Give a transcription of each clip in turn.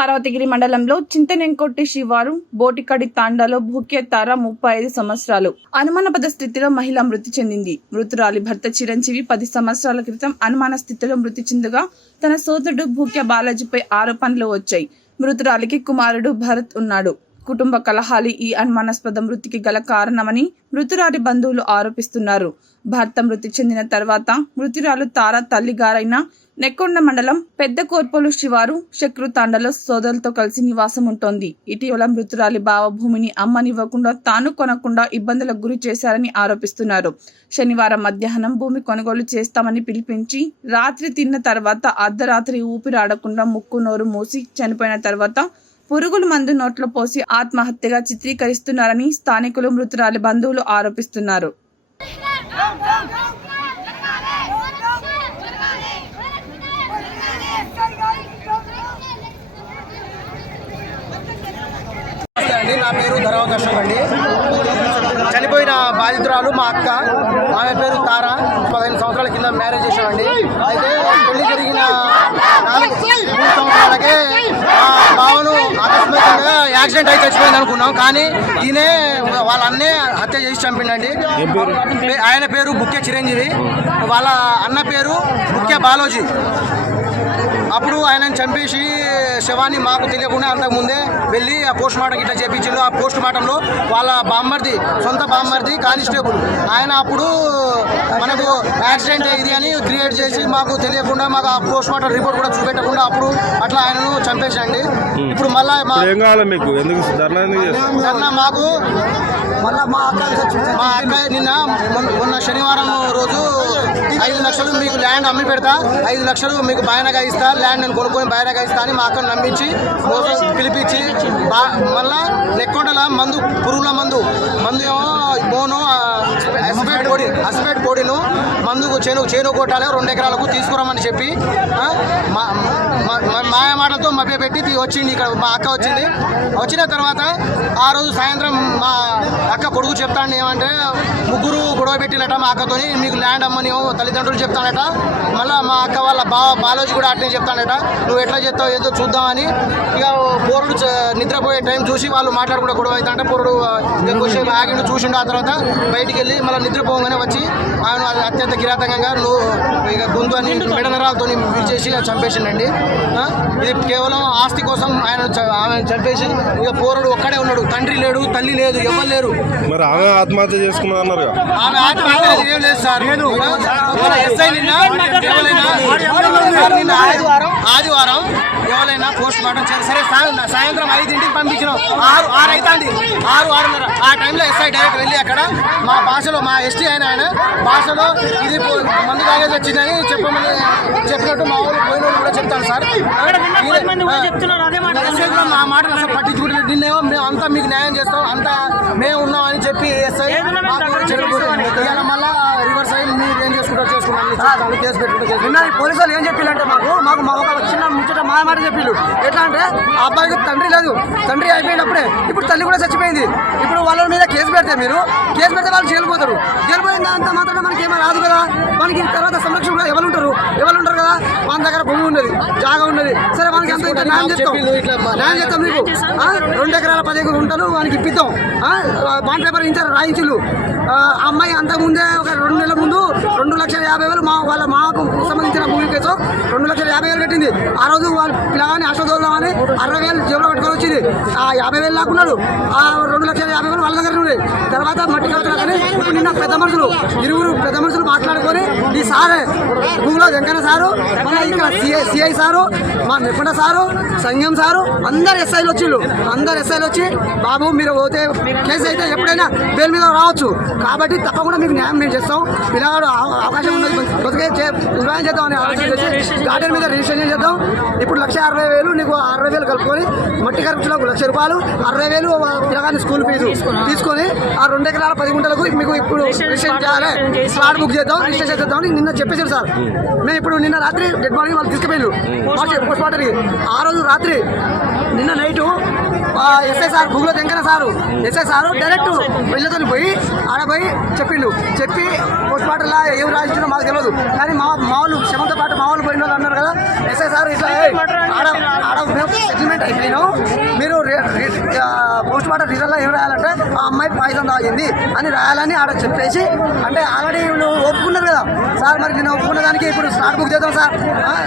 పర్వతగిరి మండలంలో చింతనెంకొట్టి శివారు బోటికడి తాండాలో భూక్యతార ముప్పై ఐదు సంవత్సరాలు. అనుమానపద స్థితిలో మహిళ మృతి చెందింది. మృతురాలి భర్త చిరంజీవి పది సంవత్సరాల క్రితం అనుమాన స్థితిలో మృతి చెందగా తన సోదరుడు భూక్య బాలాజీపై ఆరోపణలు వచ్చాయి. మృతురాలికి కుమారుడు భరత్ ఉన్నాడు. కుటుంబ కలహాలు ఈ అనుమానాస్పద మృతికి గల కారణమని మృతురాలి బంధువులు ఆరోపిస్తున్నారు. భర్త మృతి చెందిన తర్వాత మృతురాలు తార తల్లిగారైన నెక్కొండ మండలం పెద్ద కోర్పోలు శివారు శక్రుతాండలో సోదరులతో కలిసి నివాసం ఉంటోంది. ఇటీవల మృతురాలి భావభూమిని అమ్మనివ్వకుండా తాను కొనకుండా ఇబ్బందులకు గురి చేశారని ఆరోపిస్తున్నారు. శనివారం మధ్యాహ్నం భూమి కొనుగోలు చేస్తామని పిలిపించి రాత్రి తిన్న తర్వాత అర్ధరాత్రి ఊపిరాడకుండా ముక్కు నోరు మూసి చనిపోయిన తర్వాత పురుగుల మందు నోట్లో పోసి ఆత్మహత్యగా చిత్రీకరిస్తున్నారని స్థానికులు మృతురాలి బంధువులు ఆరోపిస్తున్నారు. నా పేరు ధరావత్ అండి. చనిపోయిన బాధితురాలు మా అక్క ఆమె పేరు తార. పదిహేను సంవత్సరాల కింద మ్యారేజ్ చేసామండి అయితే పెళ్ళి జరిగిన నాలుగు సంవత్సరాలకే మా బావను యాక్సిడెంట్ అయి చచ్చిపోయింది అనుకున్నాం. కానీ ఈయనే వాళ్ళ అన్నే హత్య చేసి చంపిండండి. ఆయన పేరు బుక్కే చిరంజీవి. వాళ్ళ అన్న పేరు బుక్కే బాలోజీ. అప్పుడు ఆయనను చంపేసి శవాన్ని మాకు తెలియకుండా అంతకుముందే వెళ్ళి ఆ పోస్ట్ మార్టం ఇట్లా చేపించిండు ఆ పోస్ట్ మార్టంలో వాళ్ళ బామ్మర్ది సొంత బామ్మర్ది కానిస్టేబుల్. ఆయన అప్పుడు మనకు యాక్సిడెంట్ ఇది అని క్రియేట్ చేసి మాకు తెలియకుండా మాకు ఆ పోస్ట్ మార్టం రిపోర్ట్ కూడా చూపెట్టకుండా అప్పుడు అట్లా ఆయనను చంపేసండి ఇప్పుడు మళ్ళా మీకు? ఎందుకు ధర్నా మాకు మళ్ళా మా అక్క నిన్న మొన్న శనివారం రోజు ఐదు లక్షలు మీకు ల్యాండ్ అమ్మి పెడతా. ఐదు లక్షలు మీకు బాయనగా ఇస్తా. ల్యాండ్ నేను కొనుక్కొని బాయనగా ఇస్తా అని మా అక్కను నమ్మించి మోసం పిలిపించి బా- మళ్ళా నెక్కొండల మందు పురుగుల మందు. మందు ఏమో బోను అసిపేట్ పొడి అసిపేట్ పొడిను మందుకు చేను చేను కొట్టాలి రెండు ఎకరాలకు తీసుకురామని చెప్పి మాయమాటలతో మా మాయ మభ్య పెట్టి వచ్చింది ఇక్కడ మా అక్క వచ్చింది. వచ్చిన తర్వాత ఆ రోజు సాయంత్రం మా అక్క కొడుకు చెప్తాను ఏమంటే ముగ్గురు గొడవ పెట్టినట మా అక్కతోని మీకు ల్యాండ్ అమ్మని తల్లిదండ్రులు చెప్తానట మళ్ళీ మా అక్క వాళ్ళ బా బాలోజీ కూడా అట్నే చెప్తానట నువ్వు ఎట్లా చెప్తావు ఏదో చూద్దామని. ఇక పోరుడు నిద్రపోయే టైం చూసి వాళ్ళు మాట్లాడుకుంటే గొడవ అవుతుంటే పోరుడు ఎక్కువసేపు ఆగిండు చూసిండు. ఆ తర్వాత బయటికి వెళ్ళి మళ్ళీ నిద్రపోగానే వచ్చి ఆయన అత్యంత కిరాతకంగా నువ్వు ఇక గొంతు అని మెడ నరాలతో విరిచేసి చంపేసిండండి. ఆ? ఇది కేవలం ఆస్తి కోసం ఆయన ఆమె చంపేసి ఇక పోరుడు ఒక్కడే ఉన్నాడు. తండ్రి లేడు తల్లి లేదు ఎవరు లేరు. మరి ఆమె ఆత్మహత్య చేసుకున్నది అన్నారు ఆమె ఆత్మహత్య ఏం లేదు సార్. ఇవాళ ఎస్ఐ నిన్న ఎవరైనా సార్ నిన్న ఆదివారం ఆదివారం ఎవరైనా పోస్ట్ మార్టం చేయాలి. సరే సాయం- సాయంత్రం ఐదింటికి పంపించినాం. ఆరు ఆరు అవుతుంది ఆరు ఆరున్నర. ఆ టైంలో ఎస్ఐ డైరెక్ట్ వెళ్ళి అక్కడ మా భాషలో మా ఎస్టీ అయిన ఆయన భాషలో ఇది మందు తాగేది వచ్చిందని చెప్పమని చెప్పినట్టు మా వాళ్ళు పోయిన వాళ్ళు కూడా చెప్తాను సార్. మా మాటలు అసలు పట్టించుకుంటే నిన్నేమో మేము అంతా మీకు న్యాయం చేస్తాం. అంతా మేము ఉన్నామని చెప్పి ఎస్ఐ మాకు చెప్పిపోతుంది. ఇవాళ మళ్ళా రివర్స్ అయ్యి మీరు కేసు నిన్న ఈ పోలీసు వాళ్ళు ఏం చెప్పిల్లంటే మాకు మాకు మా ఒక చిన్న ముచ్చట మాయ మాట చెప్పిళ్ళు ఎట్లా అంటే ఆ అబ్బాయికి తండ్రి లేదు. తండ్రి అయిపోయినప్పుడే ఇప్పుడు తల్లి కూడా చచ్చిపోయింది. ఇప్పుడు వాళ్ళ మీద కేసు పెడితే మీరు కేసు పెడితే వాళ్ళు జైలు పోతారు. జైలు పోయిన దాంతో మాత్రం మనకి ఏమీ రాదు కదా? మనకి తర్వాత సంరక్షణ కూడా ఎవరు ఉంటారు? ఎవరు ఉంటారు కదా? మన దగ్గర భూమి ఉన్నది జాగా ఉన్నది. సరే మనకి అంత ఇంత న్యాయం చేస్తాం. న్యాయం చేస్తాం మీకు? రెండు ఎకరాల పది ఎకరాలు ఉంటారు వానికి ఇప్పిద్దాం? బాండ్ పేపర్ ఇచ్చారు రాయించులు ఆ అమ్మాయి అంతకుముందే ఒక రెండు నెలల ముందు రెండు లక్షల యాభై వేలు మా వాళ్ళ మాకు సంబంధించిన భూమి కేసు రెండు లక్షల యాభై వేలు కట్టింది. ఆ రోజు వాళ్ళ పిల్లగాని అశ్వదోదామని అరవై వేలు జేబులో పెట్టుకొని వచ్చింది. ఆ యాభై వేలు లాక్కున్నాడు ఆ రెండు లక్షల యాభై వేలు వాళ్ళ దగ్గర ఉన్నాయి తర్వాత మట్టి కడుతున్నా కానీ ఇప్పుడు నిన్న పెద్ద మనుషులు ఇరువురు పెద్ద మనుషులు మాట్లాడుకొని ఈ సారే భూమిలో వెంకన్న సారు మళ్ళీ ఇక్కడ సిఐ సిఐ సారు మా నిపుణ సారు సంఘం సారు అందరు ఎస్ఐలు వచ్చిళ్ళు. అందరు ఎస్ఐలు వచ్చి బాబు మీరు పోతే కేసు అయితే ఎప్పుడైనా బెయిల్ మీద రావచ్చు. కాబట్టి తప్పకుండా మీకు న్యాయం మేము చేస్తాం. పిల్లగాడు అవకాశం ఉన్నది బతికే చే- నిర్వహణ చేద్దాం అనే ఆలోచన చేసి గార్డెన్ మీద రిజిస్ట్రేషన్ చేద్దాం. ఇప్పుడు లక్ష అరవై వేలు నీకు అరవై వేలు కలుపుకొని మట్టి ఖర్చులకు లక్ష రూపాయలు అరవై వేలు పిల్లగాని స్కూల్ ఫీజు తీసుకొని ఆ రెండు ఎకరాల పది గుంటలకు మీకు ఇప్పుడు రిజిస్ట్రేషన్ చేయాలి. స్లాట్ బుక్ చేద్దాం రిజిస్ట్రేషన్ చేద్దాం అని నిన్న చెప్పేశారు సార్. మేము ఇప్పుడు నిన్న రాత్రి డెడ్ బాడీ వాళ్ళు తీసుకుపోయారు పోస్ట్ మార్టర్కి ఆ రోజు రాత్రి నిన్న నైటు ఎస్ఐ సార్ భూమిలో తెంకన సారు. ఎస్ఐ సారు డైరెక్ట్ వెళ్ళతో పోయి ఆడ పోయి చెప్పిండు. చెప్పి పోస్ట్ మార్టంలా ఏం రాయించినా మాకు తెలియదు కానీ మా మామూలు వాళ్ళు పాటు మామూలు పోయిన వాళ్ళు అన్నారు కదా ఎస్ఐ సార్ ఇట్లా ఆడ ఆడ సెటిల్మెంట్ అయిపోయినాం. పోస్ట్ మార్టం రిజల్ట్లో ఏం రాయాలంటే ఆ అమ్మాయి పాయిజన్ తాగింది అని రాయాలని ఆడ చెప్పేసి అంటే ఆల్రెడీ వీళ్ళు ఒప్పుకున్నారు కదా సార్ మరి నేను ఒప్పుకున్న దానికి ఇప్పుడు స్టార్ట్ బుక్ చేద్దాం సార్.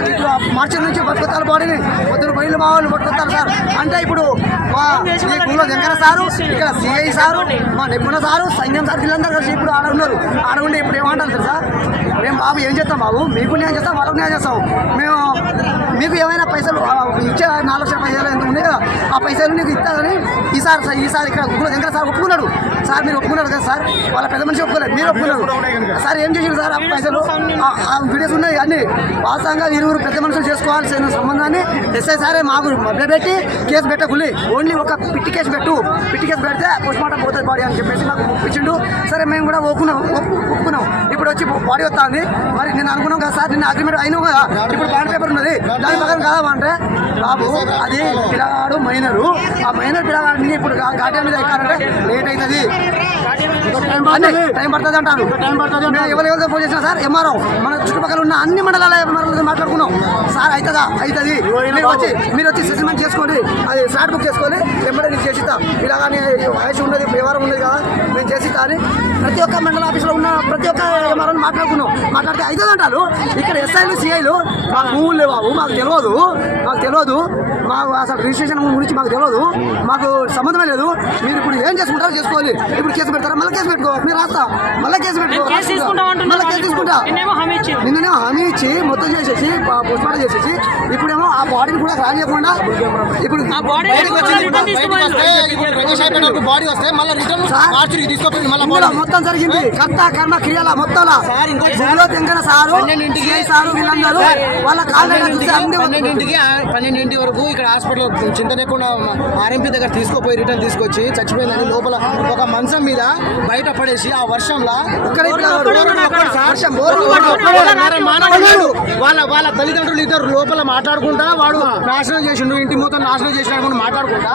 ఇప్పుడు మార్చి నుంచి పట్టుకొస్తారు బాడీని పొద్దున పోయిన మా వాళ్ళు పట్టుకొస్తారు సార్. అంటే ఇప్పుడు మా ఈ గుళ్ళో వెంకన్న సారు ఇక్కడ సిఐ సారు మా నిపుణ సారు సైన్యం సార్ వీళ్ళందరూ కలిసి ఇప్పుడు ఆడ ఉన్నారు. ఆడ ఉండి ఇప్పుడు ఏమంటారు సార్ మేము బాబు ఏం చేస్తాం బాబు? మీకు న్యాయం చేస్తాం వాళ్ళకు న్యాయం చేస్తాం. మేము మీకు ఏమైనా పైసలు ఇచ్చే నాలుగు లక్షల పైసలు ఎంత ఉన్నాయి కదా ఆ పైసలు నీకు ఇస్తారని ఈసారి సార్ ఈసారి ఇక్కడ గుళ్ళో వెంకన్న సార్ ఒప్పుకున్నాడు. సార్ మీరు ఒప్పుకున్నారు కదా సార్? వాళ్ళ పెద్ద మనిషి ఒప్పుకోలేదు మీరు ఒప్పుకున్నారు. సార్ ఏం చేసారు సార్ ఆ పైసలు? ఆ- వీడియోస్ ఉన్నాయి అన్ని. వాస్తవంగా ఇరువురు పెద్ద మనుషులు చేసుకోవాల్సిన సంబంధాన్ని ఎస్ఐ సారే మాకు మభ్యపెట్టి కేసు పెట్టకులి ఓన్లీ ఒక పిట్టి కేసు పెట్టు. పిట్టి కేసు పెడితే పోస్ట్ మార్టం పోతుంది బాడీ అని చెప్పేసి మాకు ఒప్పించిండు. సరే మేము కూడా ఒప్పుకున్నాం ఒప్పు- ఒప్పుకున్నాం. ఇప్పుడు వచ్చి బాడీ వస్తుంది మరి నేను అనుకున్నాం కదా సార్ నిన్న అగ్రిమెంట్ అయినా కదా. ఇప్పుడు బాండ్ పేపర్ ఉన్నది. దాని ప్రకారం కాదా అంటే బాబు అది పిల్లగాడు మైనరు. ఆ మైనర్ పిల్లగాడిని ఇప్పుడు గార్డెన్ మీద ఎక్కాలంటే లేట్ అవుతుంది. టైం పడుతుంది అంటారు. మేము ఎవరు ఎవరితో ఫోన్ చేసినా సార్ ఎంఆర్ఓ మన చుట్టుపక్కల ఉన్న అన్ని మండలాల ఎంఆర్ఓలతో మాట్లాడుకున్నాం. సార్ అవుతుందా అవుతుంది మీరు వచ్చి మీరు వచ్చి సెటిల్మెంట్ చేసుకోండి. అది ఫ్లాట్ బుక్ చేసుకోండి ఎంబడే నేను చేసిస్తాం ఇలా కానీ వయసు ఉన్నది వ్యవహారం ఉన్నది కదా మేము చేసిస్తా అని ప్రతి ఒక్క మండల ఆఫీసులో ఉన్న ప్రతి ఒక్క ఎంఆర్ఓని మాట్లాడుకున్నాం. మాట్లాడితే అవుతుంది అంటారు. ఇక్కడ ఎస్ఐలు సిఐలు మాకు భూములు లేవు బాబు మాకు తెలియదు. మాకు తెలియదు. మాకు అసలు రిజిస్ట్రేషన్ గురించి మాకు తెలియదు. మాకు సంబంధమే లేదు. మీరు ఇప్పుడు ఏం చేసుకుంటారో చేసుకోవాలి. ఇప్పుడు కేసు పెడతారా? మళ్ళీ కేసు పెట్టుకో. మీరు రాస్తా. మళ్ళీ కేసు పెట్టుకో. కేసు తీసుకుంటాం మళ్ళీ కేసు తీసుకుంటా. నిన్నేమో హామీ ఇచ్చారు. నిన్ననే హామీ ఇచ్చి మొత్తం చేసేసి పోస్ట్ మార్టం చేసేసి ఇప్పుడేమో ఆ బాడీని కూడా తీసుకోమని వస్తే ఇప్పుడు బాడీ వస్తే మళ్ళీ రిటర్న్ తీసుకుపోయింది మళ్ళీ మొత్తం జరిగింది. కర్త కర్మ క్రియల మొత్తం సార్, ఇంకోటి సార్. సారు వీళ్ళందరూ వాళ్ళ పన్నెండింటికి పన్నెండింటి వరకు ఇక్కడ హాస్పిటల్ చింతనేకుండా ఆర్ఎంపీ దగ్గర తీసుకుపోయి రిటర్న్ తీసుకొచ్చి చచ్చిపోయిందని లోపల ఒక మంచం మీద బయట పడేసి ఆ వర్షంలో వాళ్ళ వాళ్ళ తల్లిదండ్రులు ఇద్దరు లోపల మాట్లాడుకుంటా వాడు నాశనం చేసిండు ఇంటి మొత్తం నాశనం చేసినాడు మాట్లాడుకుంటా